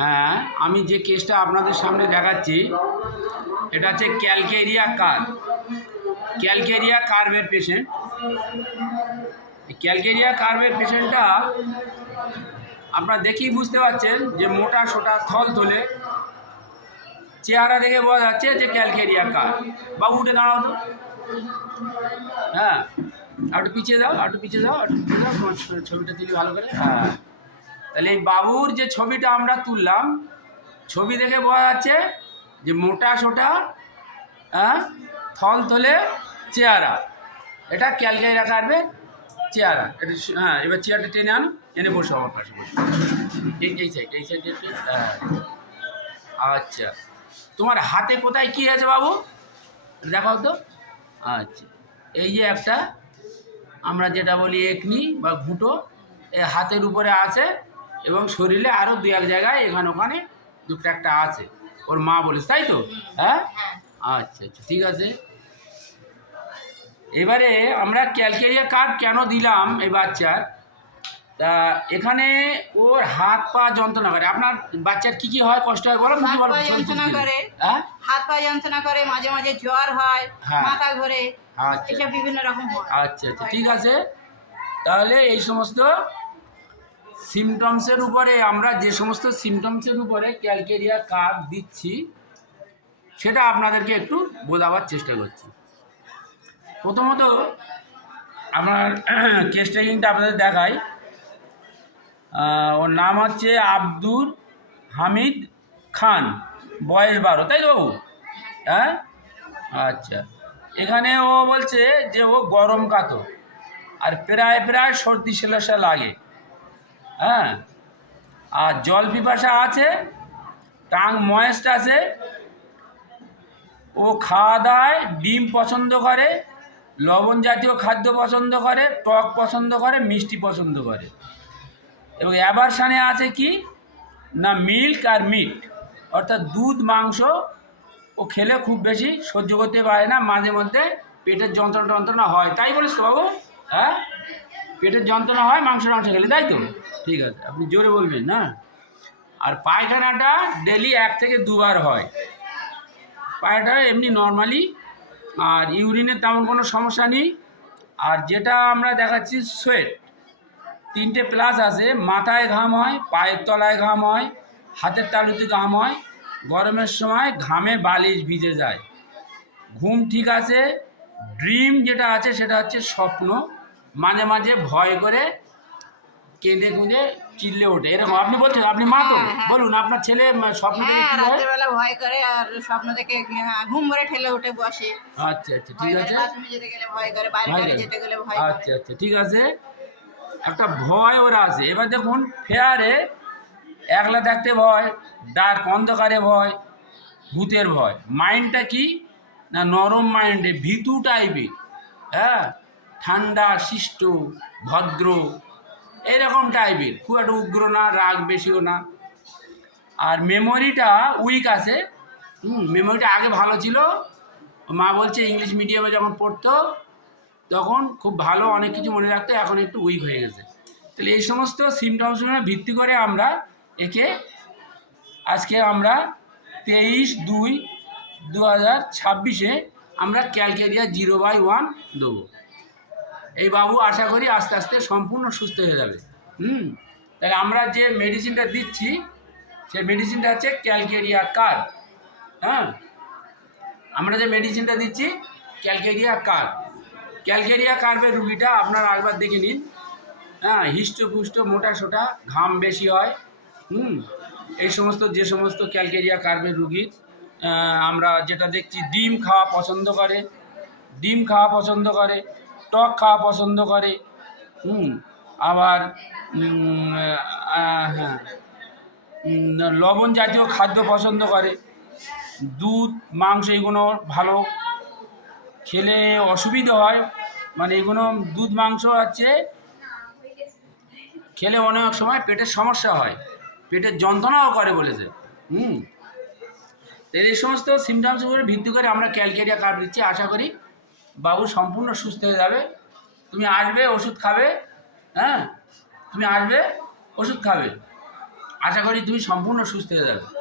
হ্যাঁ, আমি যে কেসটা আপনাদের সামনে দেখাচ্ছি এটা হচ্ছে ক্যালকেরিয়া কার্ভ। ক্যালকেরিয়া কার্ভের পেশেন্ট। ক্যালকেরিয়া কার্ভের পেশেন্টটা আপনারা দেখেই বুঝতে পারছেন যে মোটা সোটা থল তোলে, চেহারা দেখে বোঝা যাচ্ছে যে ক্যালকেরিয়া কার্ভ। বাবু উঠে দাঁড়াও তো। হ্যাঁ, একটু পিছিয়ে দাও, একটু পিছিয়ে দাও, একটু পিছিয়ে দাও, তোমার ছবিটা তুলি ভালো করে। হ্যাঁ, তাহলে এই বাবুর যে ছবিটা আমরা তুললাম, ছবি দেখে বোঝা যাচ্ছে যে মোটা সোটা, হ্যাঁ, থল তোলে চেহারা। এটা ক্যালকেরিয়া কার্ভের চেহারা। এটা হ্যাঁ, এবার চেয়ারটা টেনে আনো, এনে বসো আমার পাশে, বসো। এই সাইড, এই সাইড। হ্যাঁ, আচ্ছা, তোমার হাতে কোথায় কী আছে বাবু দেখাও তো। আচ্ছা, এই যে একটা আমরা যেটা বলি একনি বা ঘুঁটো, এ হাতের উপরে আছে এবং শরীরে আরও দু এক জায়গায় এখানে ওখানে দুটো একটা আছে। ওর মা বলিস, তাই তো? হ্যাঁ, আচ্ছা আচ্ছা, ঠিক আছে। এবারে আমরা ক্যালকেরিয়া কার্ভ কেন দিলাম এই বাচ্চার, তা এখানে ওর হাত পা যন্ত্রণা করে। আপনার বাচ্চার কি কি হয়, কষ্ট হয় বলো? হাত পা যন্ত্রণা করে, হ্যাঁ, হাত পা যন্ত্রণা করে, মাঝে মাঝে জ্বর হয়, হ্যাঁ, মাথা ঘোরে, আচ্ছা এসব বিভিন্ন রকম হয়। আচ্ছা আচ্ছা, ঠিক আছে। তাহলে এই সমস্ত সিমটমসের উপরে আমরা যে সমস্ত সিমটমসের উপরে ক্যালকেরিয়া কার্ভ দিচ্ছি সেটা আপনাদেরকে একটু বোঝাবার চেষ্টা করছি। প্রথমত আমার কেস টেকিংটা আপনাদের দেখাই। ওর নাম হচ্ছে আব্দুল হামিদ খান, বয়স 12, তাই তো বাবু? হ্যাঁ, আচ্ছা। এখানে ও বলছে যে ও গরম কাতো আর প্রায় প্রায় সর্দি সেলাসা লাগে। হ্যাঁ, আর জল পিপাসা আছে, টাং ময়েস্ট আছে। ও খাওয়া দাওয়ায় ডিম পছন্দ করে, লবণ জাতীয় খাদ্য পছন্দ করে, টক পছন্দ করে, মিষ্টি পছন্দ করে। এবং অ্যাভারশানে আছে কি না, মিল্ক আর মিট, অর্থাৎ দুধ মাংস ও খেলে খুব বেশি সহ্য করতে পারে না, মাঝে মধ্যে পেটের যন্ত্রণা হয়, তাই বলিস বাবু? হ্যাঁ, পেটের যন্ত্রণা হয় মাংস খেলে, তাই তো? ঠিক আছে, আপনি জোরে বলবেন না। আর পায়খানাটা ডেলি 1 থেকে 2 বার হয়, পায়খানাটা এমনি নর্মালি। আর ইউরিনের তেমন কোনো সমস্যা নেই। আর যেটা আমরা দেখাচ্ছি সোয়েট, 3টে প্লাস আছে। মাথায় ঘাম হয়, পায়ের তলায় ঘাম হয়, হাতের তালুতে ঘাম হয়, গরমের সময় ঘামে বালিশ ভিজে যায়। ঘুম ঠিক আছে। ড্রিম যেটা আছে সেটা হচ্ছে স্বপ্ন, মাঝে মাঝে ভয় করে কেঁদে কুঁদে চিল্লে ওঠে, এরকম। আপনি বলছেন, আপনি মা তো, বলুন আপনার ছেলে স্বপ্ন দেখে হ্যাঁ, কি হয়? রাত্রেবেলা ভয় করে আর স্বপ্ন দেখে ঘুম ভরে ঠেলে উঠে বসে। আচ্ছা আচ্ছা, ঠিক আছে। বাথরুমে যেতে গেলে ভয় করে, বাইরে ভয় বাইরে করে? যেতে গেলে ভয় করে। আচ্ছা আচ্ছা, ঠিক আছে। একটা ভয় ওরা আছে। এবার দেখুন, ফেয়ারে একলা থাকতে ভয়, ডার্ক অন্ধকারে ভয়, ভূতের ভয়। মাইন্ডটা কি না, নরম মাইন্ডে, ভীতু টাইপের। হ্যাঁ, ঠান্ডা শিষ্ট ভদ্র এরকম টাইপের, খুব একটা উগ্র না, রাগ বেশিও না। আর মেমোরিটা উইক আছে। মেমোরিটা আগে ভালো ছিল, মা বলছে ইংলিশ মিডিয়ামে যখন পড়তো তখন খুব ভালো অনেক কিছু মনে রাখতো, এখন একটু উইক হয়ে গেছে। তাহলে এই সমস্ত সিমটমসগুলো ভিত্তি করে আমরা একে আজকে আমরা 23/2/2026 আমরা ক্যালকেরিয়া 0/1 দেবো। এই বাবু আশা করি আস্তে আস্তে সম্পূর্ণ সুস্থ হয়ে যাবে। তাহলে আমরা যে মেডিসিনটা দিচ্ছি সেই মেডিসিনটা হচ্ছে ক্যালকেরিয়া কার্ভ। হ্যাঁ, আমরা যে মেডিসিনটা দিচ্ছি ক্যালকেরিয়া কার্ভ। ক্যালকেরিয়া কার্ভের রুগীটা আপনারা একবার দেখে নিন। হ্যাঁ, হিষ্টপুষ্ট, মোটা সোটা, ঘাম বেশি হয়। এই সমস্ত যে সমস্ত ক্যালকেরিয়া কার্ভের রুগীর আমরা যেটা দেখছি, ডিম খাওয়া পছন্দ করে, ডিম খাওয়া পছন্দ করে, টক খাওয়া পছন্দ করে। আবার হ্যাঁ, লবণ জাতীয় খাদ্য পছন্দ করে, দুধ মাংস এগুলো ভালো খেলে অসুবিধা হয়, মানে এগুলো দুধ মাংস আছে খেলে অনেক সময় পেটের সমস্যা হয়, পেটের যন্ত্রণাও করে বলেছে। এই সমস্ত সিমটমসগুলো ভিত্তি করে আমরা ক্যালকেরিয়া কার্ভ দিচ্ছি। আশা করি বাবু সম্পূর্ণ সুস্থ হয়ে যাবে। তুমি আসবে, ওষুধ খাবে। হ্যাঁ, তুমি আসবে, ওষুধ খাবে। আশা করি তুমি সম্পূর্ণ সুস্থ হয়ে যাবে।